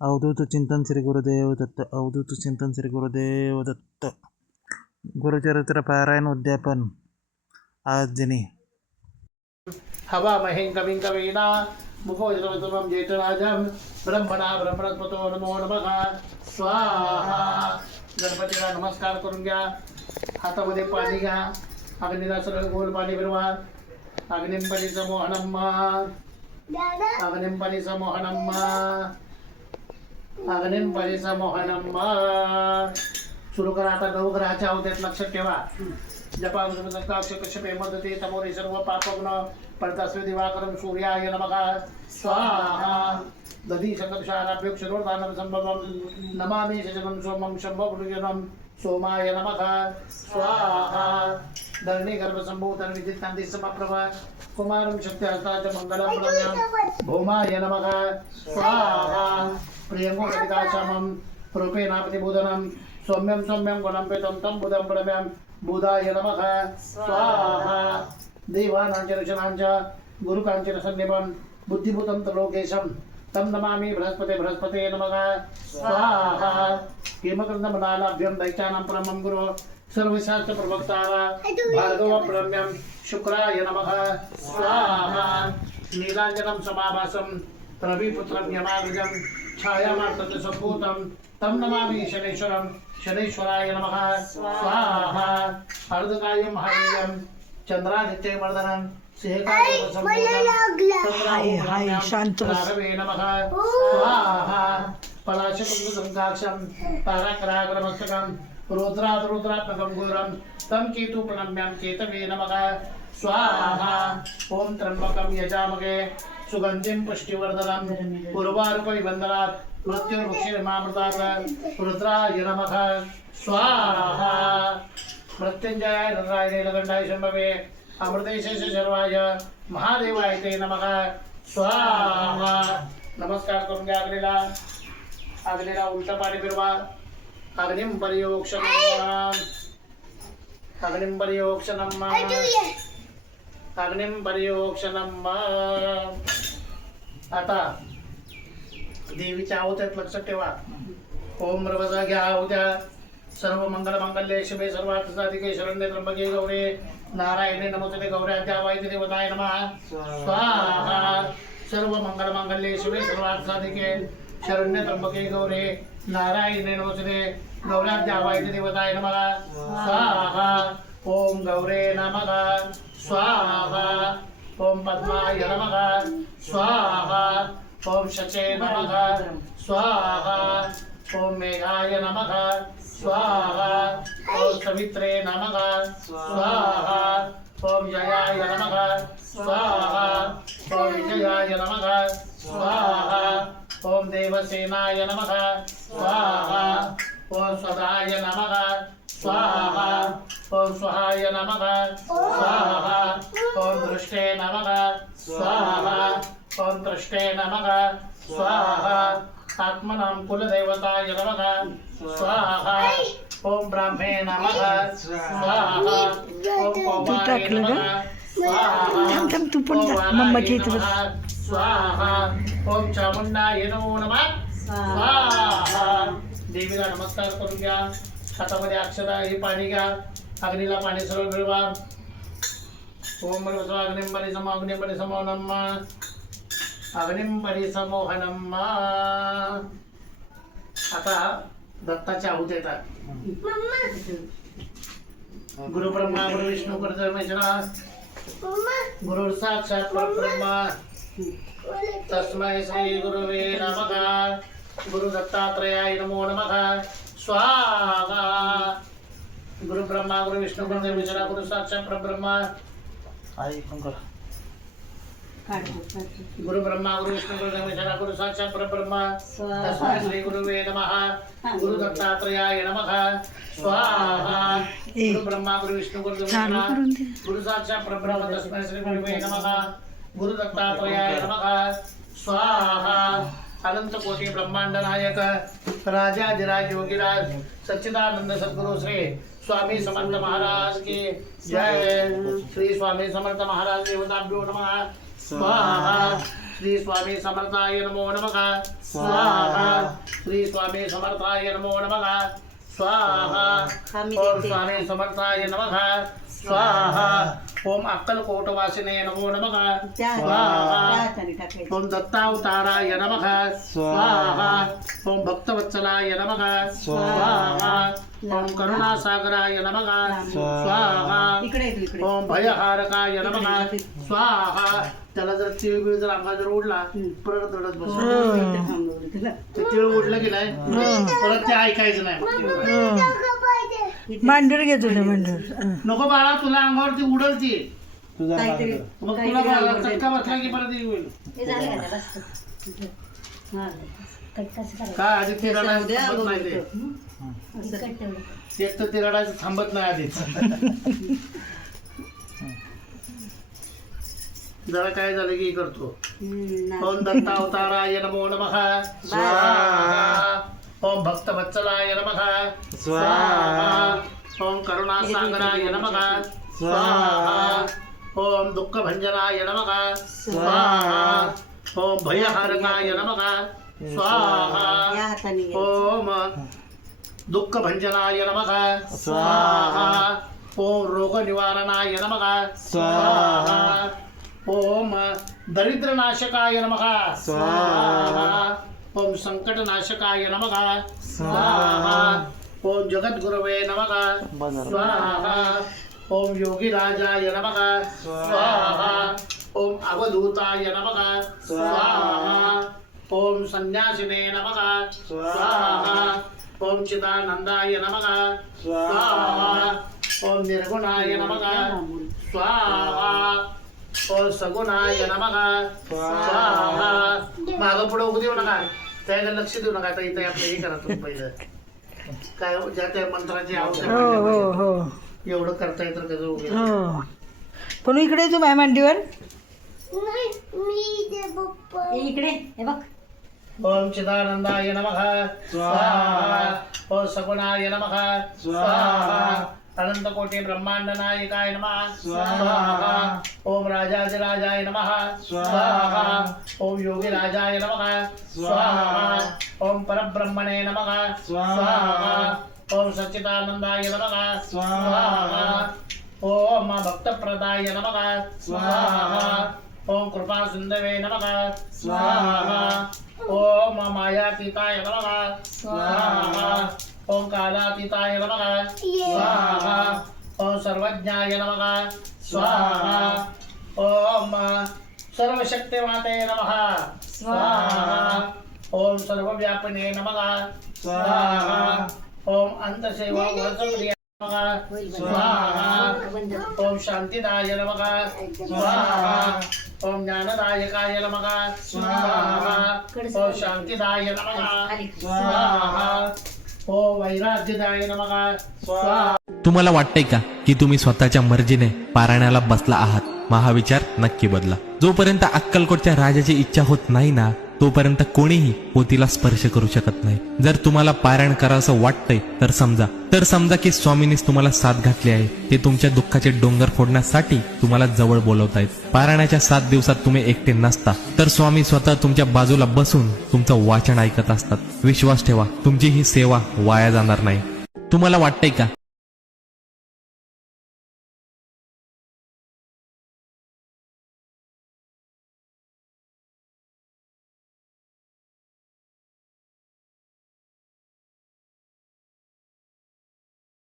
अवधूत चिंतन श्री गुरुदेव दत्त. अवधूत चिंतन श्री गुरुदेव दत्त. गुरुचरित्र पारायण उद्यापन आज दिनी. हवा महें कविं कवीना मुखोजरवतमं ज्येष्ठराजं ब्रह्मणा ब्रह्मणस्पतो नमो नमः स्वाहा. गणपतीला नमस्कार करून घ्या. हातामध्ये पाणी घ्या. अग्नीला सरळ गोल पाणी फिरवा. अग्निंपरी समोहनम अग्निंपरी समोहनम अग्निंपरी समोहनम. सुरू करा. आता नवग्रहाच्या अवधेत लक्षात ठेवा. जपाक्षे मदते तमोरी सर्व पापग्न पडतास्वे दिवाकरं सूर्याय नमः स्वाहा. दधी शतक्षाराभ्युक्षरोर्धानं संभवं नमामि शजनं सोमं शम्भवृजनं सोमाय नमः स्वाहा. धरणी गर्भसंभूतं विद्युत्कान्ति समप्रभ कुमारं शक्तिहस्ताच मङ्गलं प्रणम्यं भौमाय नमः स्वाहा. प्रियंगो सविताक्षमं रूपेणापतिबोधनं सौम्यं सौम्यं गुणं पेतं तं बुधं प्रणम्यं बुधाय नमः स्वाहा. देवानांच रचनांच गुरुकांच सन्निभं बुद्धिभूतं त्रिलोकेशं तं नमामि बृहस्पते बृहस्पते नमः स्वाहा. हेमकर्णमलाभ्यं दैत्यानां परमं गुरु सर्वशास्त्र प्रवक्तारा भार्गव प्रणम्यं शुक्राय नमः स्वाहा. नीलांजनं समाभासं रविपुत्रं यमाग्रजं छायामार्तत सम्भूतं तं नमामि शनेश्वरं शनेश्वराय नमः स्वाहा. अर्धकायं हरियं चंद्रादित्यवर्धनं सिंहकाय नमः स्वाहा. पलाशकुंडसंकाक्षं ताराकराग्रमस्तकं रुद्रात्रुद्रात्मकं घोरं तं केतु प्रणम्यं केतवे नमः स्वाहा. ओम त्र्यंबकं यजामहे सुगंधिं पुष्टिवर्धनं पूर्वारुपविबन्धनात् मृत्युर्मुक्षिरमामृतात् रुद्राय नमः स्वाहा. मृत्युंजयाय रुद्राय नीलकंठाय शंभवे अमृतेशेष शर्वाय महादेवाय ते नमः स्वाहा. नमस्कार करून घ्या. अग्नीला उलट पाणी फिरवा. अग्निं पर्योक्षणम् अग्निं पर्योक्षणम् अग्निं पर्योक्षणम्. आता देवीच्या अवत्यात लक्षात ठेवा. ओम रवजा घ्या. उद्या सर्व मंगल मांगल्ये शिवे सर्वार्थ साधिके शरण्ये त्र्यंबके गौरी नारायणे नमोस्तुते गौऱ्याद्यावायते देवताय नमः स्वाहा. सर्व मंगल मांगल्ये शिवे सर्वार्थ साधिके शरण्ये त्र्यंबके गौरी नारायणे नमोस्तुते गौऱ्याद्यावायते देवताय नमः स्वाहा. ओम गौरे नमः स्वाहा. ओम पद्माय नमः स्वाहा. ओम शचे नमः स्वाहा. ओम मेघाय नमः स्वाहा. ओम सवित्रे नमः स्वाहा. ओम जयाय नमः स्वाहा. ओम विजयाय नमः स्वाहा. ओम देवसेनाय नमः स्वाहा. ओम स्वदाय नमः स्वाहा. ओम स्वाहाय नमः स्वाहा. ओम दृष्टे नमः स्वाहा. ओम दृष्टे नमः स्वाहा. आत्मनां कुलदेवताय नमः स्वाहा. ओम ब्राह्मे नमः स्वाहा. ओम कौमारे नमः स्वाहा. स्वाहा. ओम चामुंडाय नमो नमः स्वाहा. देवीला नमस्कार करून घ्या. हातामध्ये अक्षरा हे पाणी घ्या. अग्नीला पाणी सरळ फिरवा. ओम अग्निंपरी समो अग्निंपरी समोहनम अग्निंपरी समोहनम. आता दत्ताच्या आहुत येतात. गुरु ब्रह्मा गुरु विष्णू गुरु गुरु साक्षात परब्रह्म तस्मै श्री गुरुवे नमः. गुरु दत्तात्रेयाय नमो नमः स्वाहा. गुरु ब्रह्मा गुरु विष्णू गुरु साक्षात परब्रह्म गुरु ब्रह्मा गुरु विष्णु गुरु साक्षात परब्रह्म तस्मै श्री गुरुवे नमः. गुरु दत्तात्रेयाय नमः स्वाहा. गुरु ब्रह्मा गुरु विष्णु गुरु साक्षात परब्रह्म तस्मै श्री गुरुवे नमः. गुरु दत्तात्रेयाय नमः स्वाहा. अनंत कोटी ब्रह्मांड नायक राजाधिराज योगीराज सच्चिदानंद सद्गुरु श्री स्वामी समर्थ महाराज की जय. श्री स्वामी समर्थ महाराज देवताभ्यो नमः स्वाहा. श्री स्वामी समर्थाय नमो नमः स्वाहा श्री स्वामी समर्थाय नमो नमः स्वाहा ओम स्वामी समर्थाय नमः स्वाहा ओम अक्कलकोट वासिने नमो नमः स्वाहा ओम दत्तावताराय नमः स्वाहा ओम भक्तवत्सलाय नमः स्वाहा ओम करुणासागराय नमः स्वाहा ओम भयहारकाय नमः स्वाहा. त्याला जर तिळ बिळ जर अंगा जर उडला परत रडत बस. ते तिळ उडलं की नाही परत ते ऐकायचं नाही. मांडूर घे तुझं मांडूर. नको बाळा तुला अंगावरती उडल ती मग तुला चटका बसला की परत हे होईल. काय आधी ते रडायचं थांबत नाही ते. एक तर ते रडायचं थांबत नाही आधीच. जरा काय झालं की करतो. ओम दत्तावताराय नमो नमः स्वाहा ओम भक्तवत्सलाय नमः स्वाहा ओम करुणासागराय नमः स्वाहा ओम दुःखभंजनाय नमः स्वाहा ओम भयहारकाय नमः स्वाहा ओम दुःखभंजनाय नमः स्वाहा ओम रोगनिवारणाय नमः स्वाहा ओम दरिद्रनाशकाय नमः स्वाहा ओम संकटनाशकाय नमः स्वाहा ओम जगद्गुरवे नमः स्वाहा ओम योगीराजाय नमः स्वाहा ओम अवधूताय नमः स्वाहा ओम संन्यासिने नमः स्वाहा ओम चिदानंदाय नमः स्वाहा ओम निर्गुणाय नमः स्वाहा ओम सगुणाय नमः स्वाहा. मागं पुढे उभं देऊ नका त्याला लक्ष देऊ नका. आता इथे आपलं हे करा तुम्ही पहिलं काय ज्या त्या मंत्राची हो आवश्यकता हो हो एवढं करता येतं त्याचं वगैरे. हो. पण इकडे तू माझ्या मांडीवर इकडे हे बघ. ओम चिदानंदाय नमः स्वाहा ओम सगुणाय नमः स्वाहा अनंत कोटी ब्रह्मांड नायकाय नमः स्वाहा ओम राजाधिराजाय नमः स्वाहा ओम योगी राजाय नमः स्वाहा ओम परब्रह्मणे नमः स्वाहा ओम सच्चिदानंदाय नमः स्वाहा ओम भक्तप्रदाय नमः स्वाहा ओम कृपा सिंधवे नमः स्वाहा ओम मायातीताय नमः स्वाहा ओम कालातीताय नमः स्वाहा ओम सर्वज्ञाय नमः स्वाहा ओम सर्वशक्तिमाते नमः स्वाहा ओम सर्वव्यापिने नमः स्वाहा ओम अंतसेवा वर्षप्रिय नमः स्वाहा ओम शांतिदाय नमः स्वाहा ओम ज्ञानदायकाय नमः स्वाहा ओम शांतिदाय नमः स्वाहा ओम वैराग्यदाय नमः स्वाहा. तुम्हाला वाटतंय का की तुम्ही स्वतःच्या मर्जीने पारायणाला बसला आहात? महाविचार नक्की बदला. जोपर्यंत अक्कलकोटच्या राजाची इच्छा होत नाही ना तोपर्यंत कोणीही पोतीला स्पर्श करू शकत नाही. जर तुम्हाला पारायण करावंसं वाटतंय तर समजा की स्वामींनीच तुम्हाला साथ घातली आहे. ते तुमच्या दुःखाचे डोंगर फोडण्यासाठी तुम्हाला जवळ बोलवतायत. पारायणाच्या 7 दिवसात तुम्ही एकटे नसता तर स्वामी स्वतः तुमच्या बाजूला बसून तुमचं वाचन ऐकत असतात. विश्वास ठेवा तुमची ही सेवा वाया जाणार नाही. तुम्हाला वाटतंय का